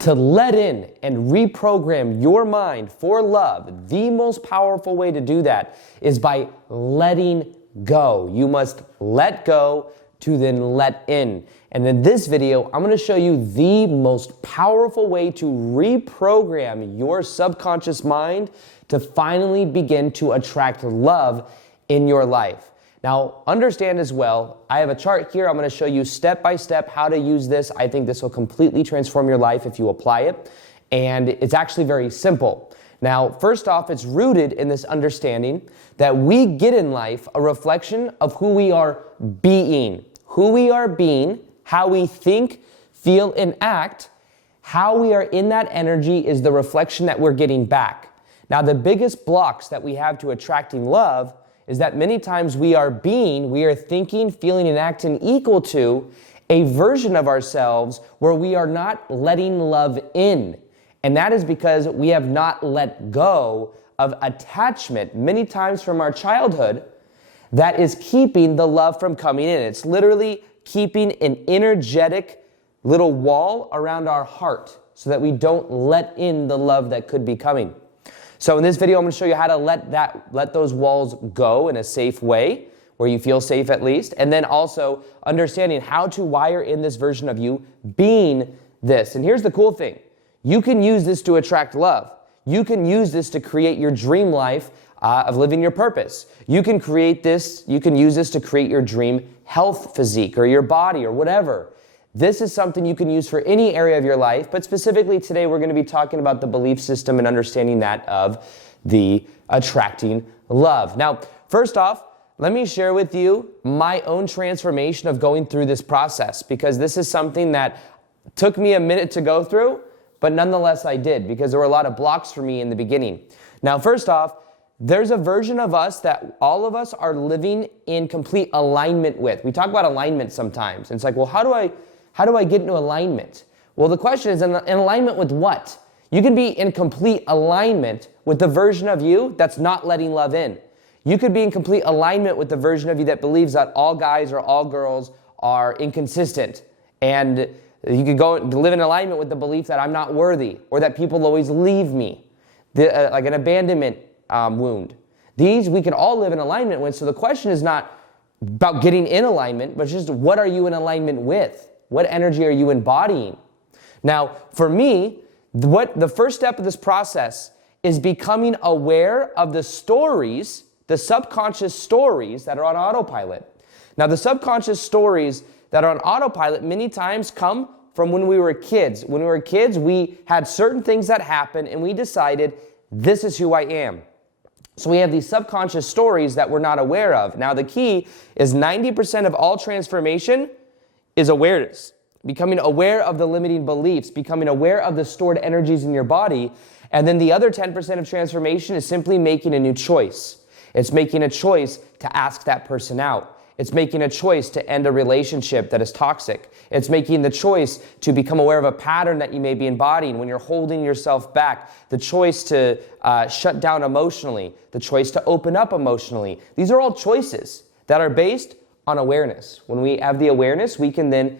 To let in and reprogram your mind for love, the most powerful way to do that is by letting go. You must let go to then let in. And in this video, I'm going to show you the most powerful way to reprogram your subconscious mind to finally begin to attract love in your life. Now, understand as well, I have a chart here. I'm going to show you step by step how to use this. I think this will completely transform your life if you apply it. And it's actually very simple. Now, first off, it's rooted in this understanding that we get in life a reflection of who we are being. Who we are being, how we think, feel, and act, how we are in that energy is the reflection that we're getting back. Now, the biggest blocks that we have to attracting love is that many times we are thinking, feeling, and acting equal to a version of ourselves where we are not letting love in. And that is because we have not let go of attachment, many times from our childhood, that is keeping the love from coming in. It's literally keeping an energetic little wall around our heart so that we don't let in the love that could be coming. So in this video, I'm going to show you how to let those walls go in a safe way, where you feel safe at least, and then also understanding how to wire in this version of you being this. And here's the cool thing. You can use this to attract love. You can use this to create your dream life of living your purpose. You can use this to create your dream health physique or your body or whatever. This is something you can use for any area of your life, but specifically today we're going to be talking about the belief system and understanding that of the attracting love. Now, first off, let me share with you my own transformation of going through this process, because this is something that took me a minute to go through, but nonetheless I did, because there were a lot of blocks for me in the beginning. Now, first off, there's a version of us that all of us are living in complete alignment with. We talk about alignment sometimes, and it's like, well, how do I get into alignment? Well, the question is, in alignment with what? You can be in complete alignment with the version of you that's not letting love in. You could be in complete alignment with the version of you that believes that all guys or all girls are inconsistent. And you could go and live in alignment with the belief that I'm not worthy, or that people always leave me, like an abandonment wound. These we can all live in alignment with. So the question is not about getting in alignment, but just what are you in alignment with? What energy are you embodying? Now, for me, the first step of this process is becoming aware of the stories, the subconscious stories that are on autopilot. Now, the subconscious stories that are on autopilot many times come from when we were kids. When we were kids, we had certain things that happened and we decided, this is who I am. So we have these subconscious stories that we're not aware of. Now, the key is 90% of all transformation is awareness, becoming aware of the limiting beliefs, becoming aware of the stored energies in your body. And then the other 10% of transformation is simply making a new choice. It's making a choice to ask that person out. It's making a choice to end a relationship that is toxic. It's making the choice to become aware of a pattern that you may be embodying when you're holding yourself back. The choice to shut down emotionally. The choice to open up emotionally. These are all choices that are based on awareness. When we have the awareness, we can then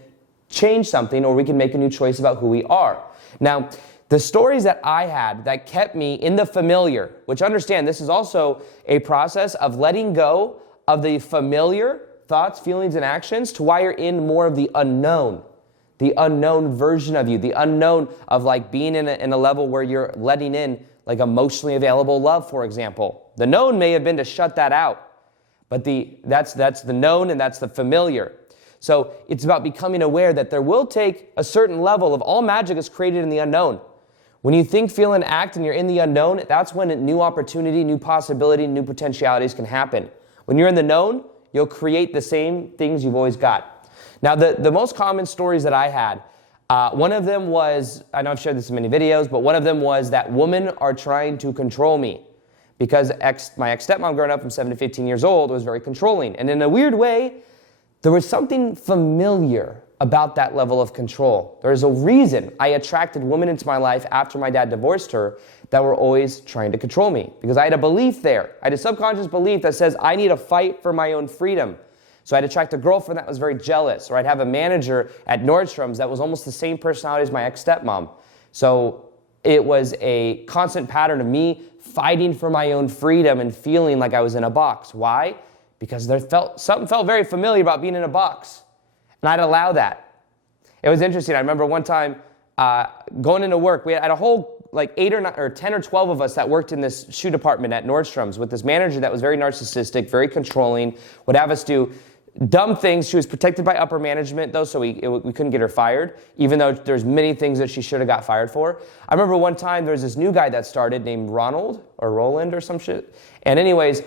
change something, or we can make a new choice about who we are. Now, the stories that I had that kept me in the familiar, which understand this is also a process of letting go of the familiar thoughts, feelings, and actions to wire in more of the unknown version of you, the unknown of like being in a level where you're letting in like emotionally available love, for example. The known may have been to shut that out. But that's the known, and that's the familiar. So it's about becoming aware that there will take a certain level of all magic is created in the unknown. When you think, feel, and act and you're in the unknown, that's when a new opportunity, new possibility, new potentialities can happen. When you're in the known, you'll create the same things you've always got. Now, the most common stories that I had, one of them was, I know I've shared this in many videos, but one of them was that women are trying to control me. Because my ex-stepmom growing up from 7 to 15 years old was very controlling. And in a weird way, there was something familiar about that level of control. There's a reason I attracted women into my life after my dad divorced her that were always trying to control me. Because I had a belief there. I had a subconscious belief that says I need to fight for my own freedom. So I'd attract a girlfriend that was very jealous. Or I'd have a manager at Nordstrom's that was almost the same personality as my ex-stepmom. So it was a constant pattern of me fighting for my own freedom and feeling like I was in a box. Why? Because something felt very familiar about being in a box. And I'd allow that. It was interesting. I remember one time going into work, we had a whole 8 or 10 or 12 of us that worked in this shoe department at Nordstrom's with this manager that was very narcissistic, very controlling, would have us do dumb things. She was protected by upper management, though, so we couldn't get her fired, even though there's many things that she should have got fired for. I remember one time there was this new guy that started named Ronald or Roland or some shit. And anyways,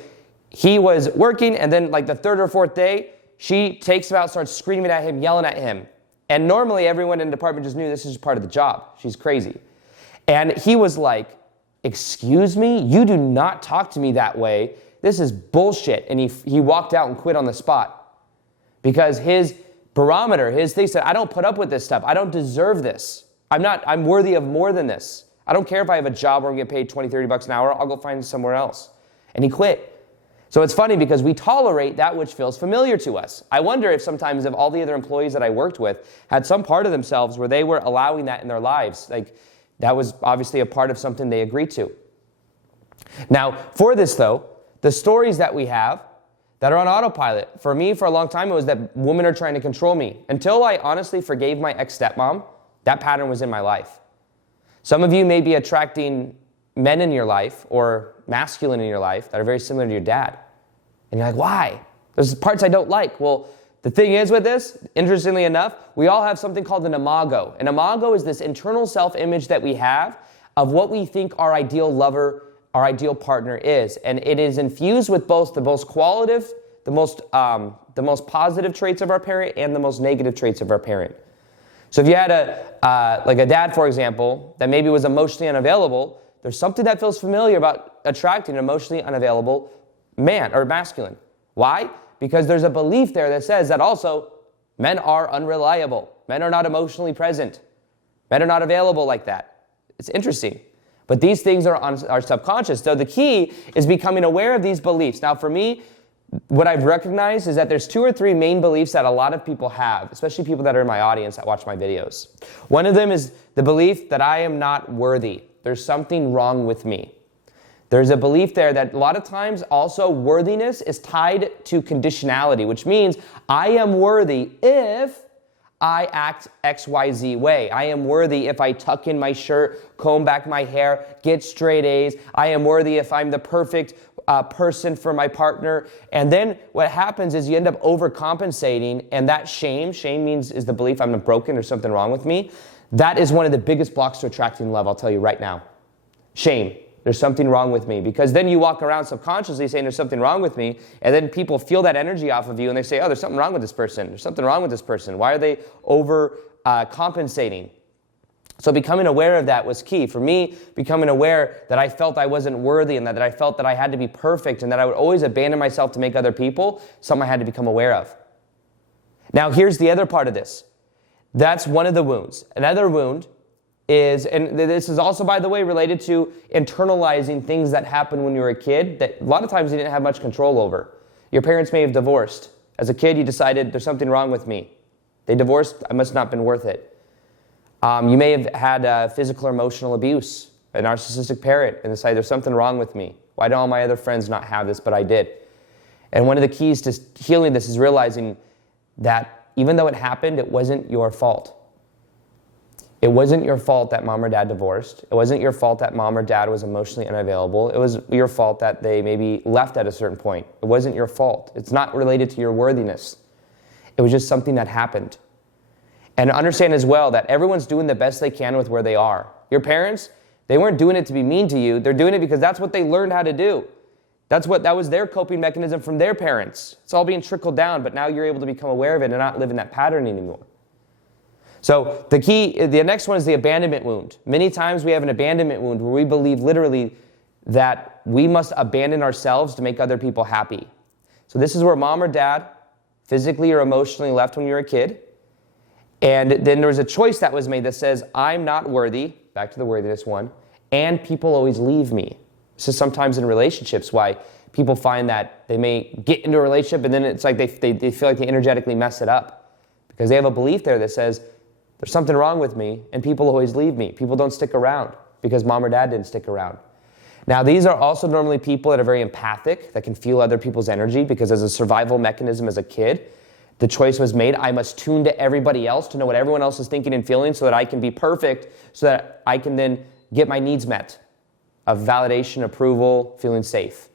he was working, and then the third or fourth day, she takes him out, starts screaming at him, yelling at him. And normally everyone in the department just knew this is part of the job. She's crazy. And he was like, excuse me? You do not talk to me that way. This is bullshit. And he walked out and quit on the spot. Because his barometer, his thing said, I don't put up with this stuff. I don't deserve this. I'm worthy of more than this. I don't care if I have a job where I'm getting paid $20, $30 an hour. I'll go find somewhere else. And he quit. So it's funny because we tolerate that which feels familiar to us. I wonder if sometimes all the other employees that I worked with had some part of themselves where they were allowing that in their lives. That was obviously a part of something they agreed to. Now, for this though, the stories that we have that are on autopilot, for me for a long time it was that women are trying to control me. Until I honestly forgave my ex-stepmom, that pattern was in my life. Some of you may be attracting men in your life or masculine in your life that are very similar to your dad. And you're like, why? There's parts I don't like. Well, the thing is with this, interestingly enough, we all have something called an imago. An imago is this internal self-image that we have of what we think our ideal lover, our ideal partner is. And it is infused with both the most qualitative, the most positive traits of our parent and the most negative traits of our parent. So if you had a dad, for example, that maybe was emotionally unavailable, there's something that feels familiar about attracting an emotionally unavailable man or masculine. Why? Because there's a belief there that says that also men are unreliable. Men are not emotionally present. Men are not available like that. It's interesting. But these things are on our subconscious. So the key is becoming aware of these beliefs. Now for me, what I've recognized is that there's 2 or 3 main beliefs that a lot of people have, especially people that are in my audience that watch my videos. One of them is the belief that I am not worthy. There's something wrong with me. There's a belief there that a lot of times also worthiness is tied to conditionality, which means I am worthy if I act XYZ way. I am worthy if I tuck in my shirt, comb back my hair, get straight A's. I am worthy if I'm the perfect person for my partner. And then what happens is you end up overcompensating, and that shame means is the belief I'm broken or something wrong with me. That is one of the biggest blocks to attracting love, I'll tell you right now. Shame. There's something wrong with me. Because then you walk around subconsciously saying there's something wrong with me, and then people feel that energy off of you and they say, oh, there's something wrong with this person. There's something wrong with this person. Why are they compensating? So becoming aware of that was key. For me, becoming aware that I felt I wasn't worthy and that I felt that I had to be perfect and that I would always abandon myself to make other people, something I had to become aware of. Now, here's the other part of this. That's one of the wounds. Another wound is, and this is also, by the way, related to internalizing things that happened when you were a kid that a lot of times you didn't have much control over. Your parents may have divorced. As a kid, you decided there's something wrong with me. They divorced, I must not have been worth it. You may have had physical or emotional abuse, a narcissistic parent, and decided there's something wrong with me. Why do all my other friends not have this, but I did? And one of the keys to healing this is realizing that even though it happened, it wasn't your fault. It wasn't your fault that mom or dad divorced. It wasn't your fault that mom or dad was emotionally unavailable. It was your fault that they maybe left at a certain point. It wasn't your fault. It's not related to your worthiness. It was just something that happened. And understand as well that everyone's doing the best they can with where they are. Your parents, they weren't doing it to be mean to you. They're doing it because that's what they learned how to do. That was their coping mechanism from their parents. It's all being trickled down, but now you're able to become aware of it and not live in that pattern anymore. So the next one is the abandonment wound. Many times we have an abandonment wound where we believe literally that we must abandon ourselves to make other people happy. So this is where mom or dad physically or emotionally left when you were a kid. And then there was a choice that was made that says, I'm not worthy, back to the worthiness one, and people always leave me. This is sometimes in relationships why people find that they may get into a relationship and then it's like they feel like they energetically mess it up. Because they have a belief there that says, There's something wrong with me, and people always leave me. People don't stick around because mom or dad didn't stick around. Now, these are also normally people that are very empathic, that can feel other people's energy, because as a survival mechanism as a kid, the choice was made, I must tune to everybody else to know what everyone else is thinking and feeling so that I can be perfect, so that I can then get my needs met of validation, approval, feeling safe.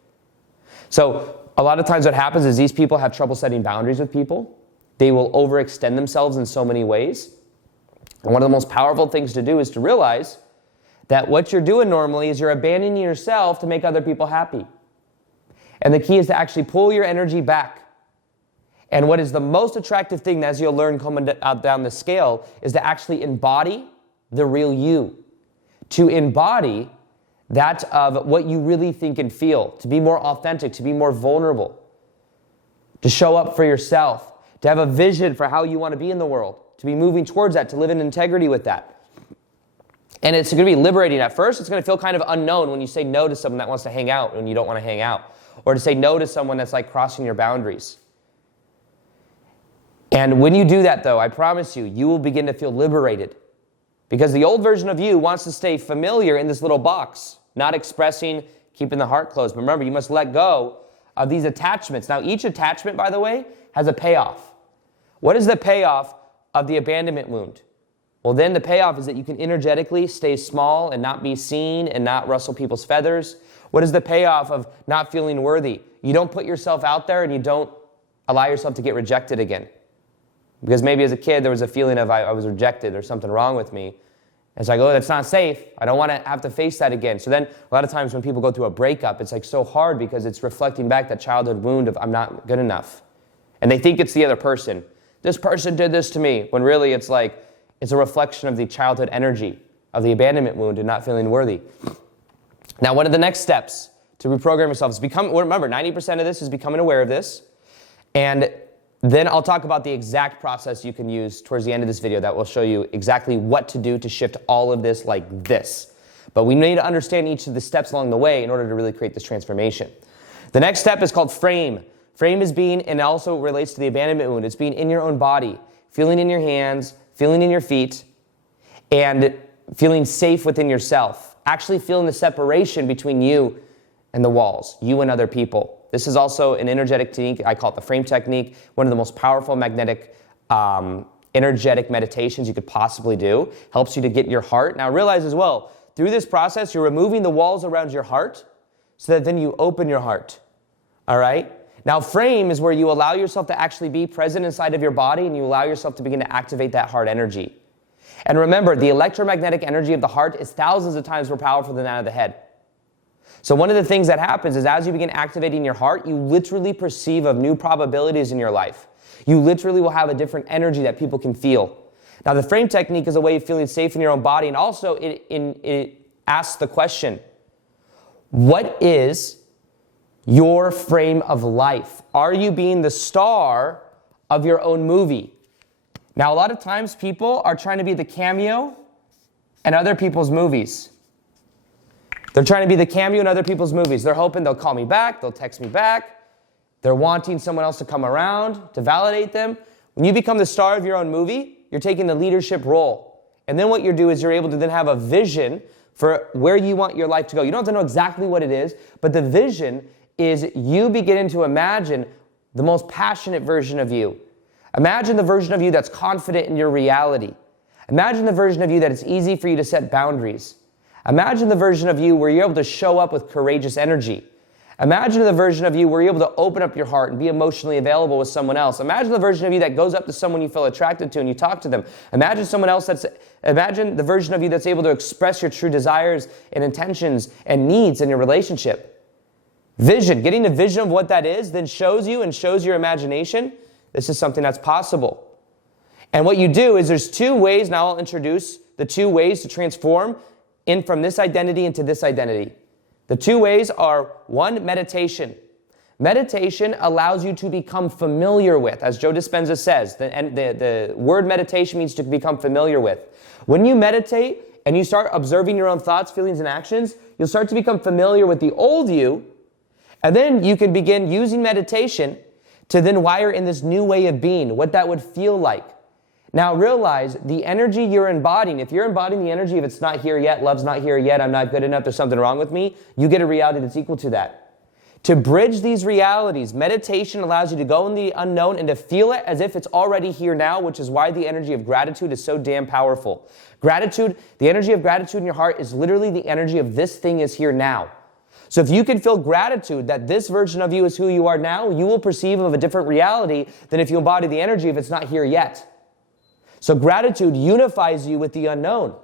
So a lot of times what happens is these people have trouble setting boundaries with people. They will overextend themselves in so many ways. And one of the most powerful things to do is to realize that what you're doing normally is you're abandoning yourself to make other people happy. And the key is to actually pull your energy back. And what is the most attractive thing, as you'll learn coming down the scale, is to actually embody the real you. To embody that of what you really think and feel. To be more authentic, to be more vulnerable. To show up for yourself. To have a vision for how you want to be in the world. To be moving towards that, to live in integrity with that. And it's going to be liberating at first. It's going to feel kind of unknown when you say no to someone that wants to hang out when you don't want to hang out. Or to say no to someone that's like crossing your boundaries. And when you do that, though, I promise you, you will begin to feel liberated. Because the old version of you wants to stay familiar in this little box, not expressing, keeping the heart closed. But remember, you must let go of these attachments. Now, each attachment, by the way, has a payoff. What is the payoff of the abandonment wound? Well, then the payoff is that you can energetically stay small and not be seen and not rustle people's feathers. What is the payoff of not feeling worthy? You don't put yourself out there and you don't allow yourself to get rejected again. Because maybe as a kid there was a feeling of I was rejected or something wrong with me. And so I go, that's not safe. I don't want to have to face that again. So then a lot of times when people go through a breakup, it's like so hard because it's reflecting back that childhood wound of I'm not good enough. And they think it's the other person. This person did this to me. When really it's like, it's a reflection of the childhood energy of the abandonment wound and not feeling worthy. Now, one of the next steps to reprogram yourself is remember, 90% of this is becoming aware of this. And then I'll talk about the exact process you can use towards the end of this video that will show you exactly what to do to shift all of this like this. But we need to understand each of the steps along the way in order to really create this transformation. The next step is called frame. Frame is being, and also relates to the abandonment wound, it's being in your own body, feeling in your hands, feeling in your feet, and feeling safe within yourself. Actually feeling the separation between you and the walls, you and other people. This is also an energetic technique. I call it the frame technique, one of the most powerful magnetic, energetic meditations you could possibly do. Helps you to get your heart. Now realize as well, through this process, you're removing the walls around your heart so that then you open your heart. All right? Now, frame is where you allow yourself to actually be present inside of your body and you allow yourself to begin to activate that heart energy. And remember, the electromagnetic energy of the heart is thousands of times more powerful than that of the head. So one of the things that happens is as you begin activating your heart, you literally perceive of new probabilities in your life. You literally will have a different energy that people can feel. Now, the frame technique is a way of feeling safe in your own body, and also it asks the question, what is your frame of life? Are you being the star of your own movie? Now, a lot of times people are trying to be the cameo in other people's movies. They're trying to be the cameo in other people's movies. They're hoping they'll call me back, they'll text me back. They're wanting someone else to come around to validate them. When you become the star of your own movie, you're taking the leadership role. And then what you do is you're able to then have a vision for where you want your life to go. You don't have to know exactly what it is, but the vision is you begin to imagine the most passionate version of you. Imagine the version of you that's confident in your reality. Imagine the version of you that it's easy for you to set boundaries. Imagine the version of you where you're able to show up with courageous energy. Imagine the version of you where you're able to open up your heart and be emotionally available with someone else. Imagine the version of you that goes up to someone you feel attracted to and you talk to them. Imagine the version of you that's able to express your true desires and intentions and needs in your relationship. Vision, getting a vision of what that is, then shows you and shows your imagination. This is something that's possible. And what you do is there's two ways, now I'll introduce the two ways to transform in from this identity into this identity. The two ways are, one, meditation. Meditation allows you to become familiar with, as Joe Dispenza says, the word meditation means to become familiar with. When you meditate and you start observing your own thoughts, feelings, and actions, you'll start to become familiar with the old you, and then you can begin using meditation to then wire in this new way of being, what that would feel like. Now realize the energy you're embodying, if you're embodying the energy of it's not here yet, love's not here yet, I'm not good enough, there's something wrong with me, you get a reality that's equal to that. To bridge these realities, meditation allows you to go in the unknown and to feel it as if it's already here now, which is why the energy of gratitude is so damn powerful. Gratitude, the energy of gratitude in your heart is literally the energy of this thing is here now. So if you can feel gratitude that this version of you is who you are now, you will perceive of a different reality than if you embody the energy if it's not here yet. So gratitude unifies you with the unknown.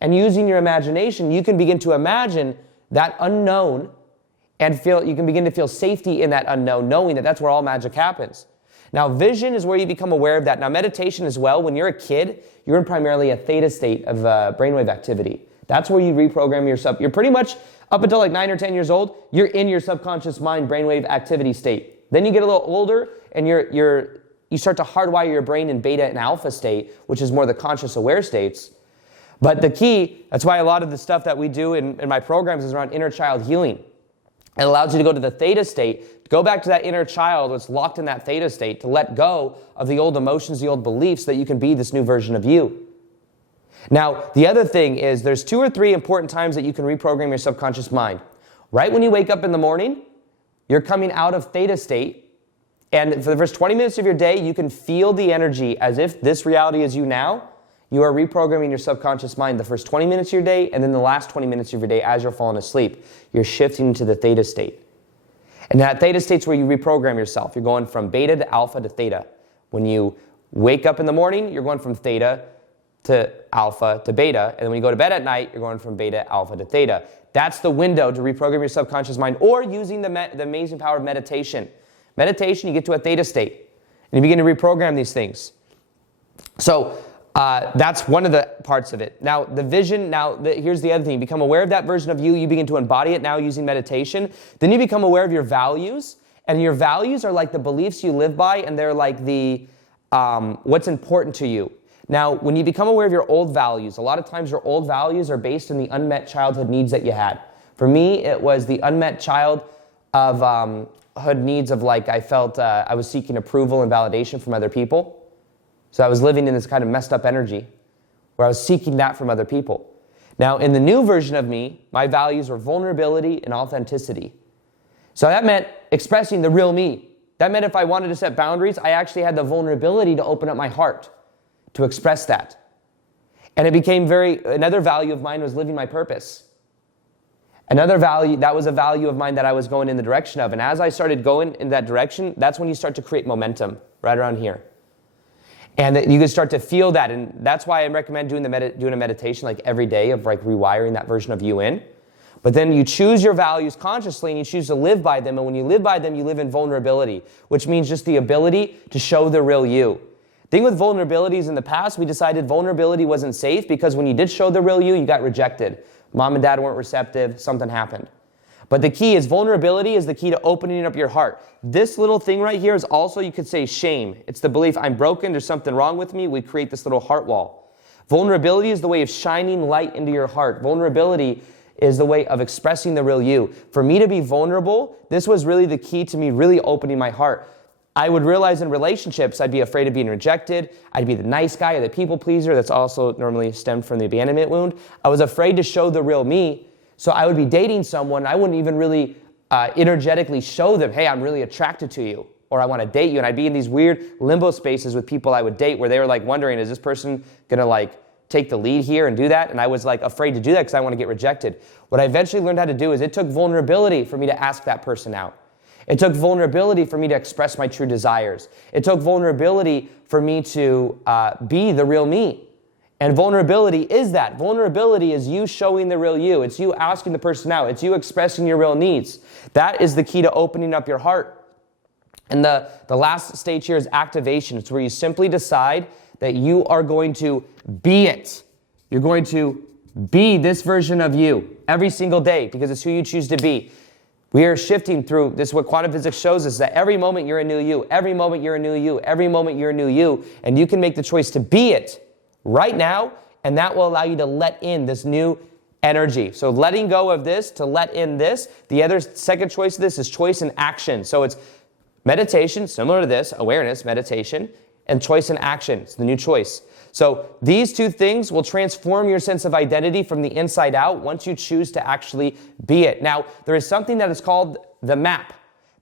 And using your imagination, you can begin to imagine that unknown and you can begin to feel safety in that unknown, knowing that that's where all magic happens. Now, vision is where you become aware of that. Now, meditation as well, when you're a kid, you're in primarily a theta state of brainwave activity. That's where you reprogram yourself. You're pretty much, up until like 9 or 10 years old, you're in your subconscious mind brainwave activity state. Then you get a little older, and you start to hardwire your brain in beta and alpha state, which is more the conscious aware states. But the key, that's why a lot of the stuff that we do in my programs is around inner child healing. It allows you to go to the theta state, go back to that inner child that's locked in that theta state, to let go of the old emotions, the old beliefs, so that you can be this new version of you. Now, the other thing is there's 2 or 3 important times that you can reprogram your subconscious mind. Right when you wake up in the morning, you're coming out of theta state, and for the first 20 minutes of your day, you can feel the energy as if this reality is you now. You are reprogramming your subconscious mind the first 20 minutes of your day, and then the last 20 minutes of your day as you're falling asleep. You're shifting into the theta state. And that theta state's where you reprogram yourself. You're going from beta to alpha to theta. When you wake up in the morning, you're going from theta to alpha to beta, and then when you go to bed at night, you're going from beta, alpha to theta. That's the window to reprogram your subconscious mind, or using the amazing power of meditation. Meditation, you get to a theta state, and you begin to reprogram these things. So that's one of the parts of it. Now, the vision, here's the other thing. You become aware of that version of you. You begin to embody it now using meditation. Then you become aware of your values, and your values are like the beliefs you live by, and they're like the what's important to you. Now, when you become aware of your old values, a lot of times your old values are based on the unmet childhood needs that you had. For me, it was the unmet childhood needs of like I felt I was seeking approval and validation from other people. So I was living in this kind of messed up energy where I was seeking that from other people. Now, in the new version of me, my values were vulnerability and authenticity. So that meant expressing the real me. That meant if I wanted to set boundaries, I actually had the vulnerability to open up my heart to express that. And it became another value of mine was living my purpose. Another value, that was a value of mine that I was going in the direction of. And as I started going in that direction, that's when you start to create momentum, right around here. And you can start to feel that. And that's why I recommend doing a meditation like every day of like rewiring that version of you in. But then you choose your values consciously and you choose to live by them. And when you live by them, you live in vulnerability, which means just the ability to show the real you. The thing with vulnerabilities in the past, we decided vulnerability wasn't safe because when you did show the real you got rejected. Mom and dad weren't receptive, something happened. But the key is vulnerability is the key to opening up your heart. This little thing right here is also, you could say, shame. It's the belief I'm broken, there's something wrong with me. We create this little heart wall. Vulnerability is the way of shining light into your heart. Vulnerability is the way of expressing the real you. For me to be vulnerable, this was really the key to me really opening my heart. I would realize in relationships, I'd be afraid of being rejected. I'd be the nice guy or the people pleaser. That's also normally stemmed from the abandonment wound. I was afraid to show the real me. So I would be dating someone. I wouldn't even really energetically show them, hey, I'm really attracted to you, or I want to date you. And I'd be in these weird limbo spaces with people I would date where they were like wondering, is this person going to like take the lead here and do that? And I was like afraid to do that because I want to get rejected. What I eventually learned how to do is it took vulnerability for me to ask that person out. It took vulnerability for me to express my true desires. It took vulnerability for me to be the real me. And vulnerability is that. Vulnerability is you showing the real you. It's you asking the person out. It's you expressing your real needs. That is the key to opening up your heart. And the last stage here is activation. It's where you simply decide that you are going to be it. You're going to be this version of you every single day because it's who you choose to be. We are shifting through, this is what quantum physics shows us, that every moment you're a new you, every moment you're a new you, every moment you're a new you, and you can make the choice to be it right now, and that will allow you to let in this new energy. So letting go of this to let in this. The other second choice of this is choice and action. So it's meditation, similar to this, awareness, meditation, and choice and action. It's the new choice. So these two things will transform your sense of identity from the inside out once you choose to actually be it. Now, there is something that is called the MAP,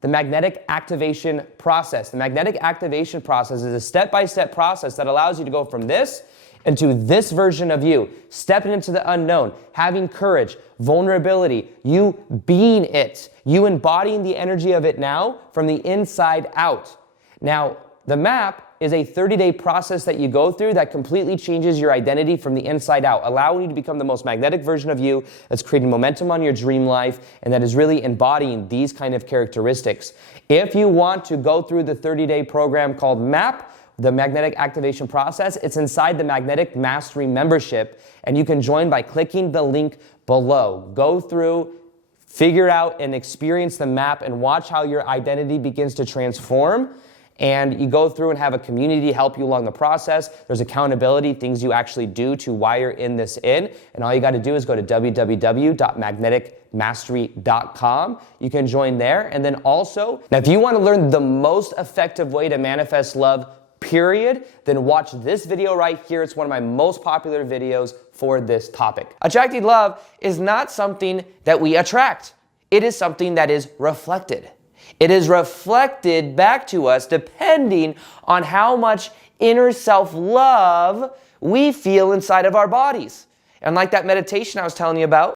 the magnetic activation process. The magnetic activation process is a step-by-step process that allows you to go from this into this version of you, stepping into the unknown, having courage, vulnerability, you being it, you embodying the energy of it now from the inside out. Now, the MAP is a 30-day process that you go through that completely changes your identity from the inside out, allowing you to become the most magnetic version of you that's creating momentum on your dream life and that is really embodying these kind of characteristics. If you want to go through the 30-day program called MAP, the magnetic activation process, it's inside the Magnetic Mastery membership, and you can join by clicking the link below. Go through, figure out and experience the MAP and watch how your identity begins to transform. And you go through and have a community help you along the process. There's accountability, things you actually do to wire in this in. And all you got to do is go to www.magneticmastery.com. You can join there. And then also, now if you want to learn the most effective way to manifest love, period, then watch this video right here. It's one of my most popular videos for this topic. Attracting love is not something that we attract. It is something that is reflected. It is reflected back to us depending on how much inner self-love we feel inside of our bodies. And like that meditation I was telling you about,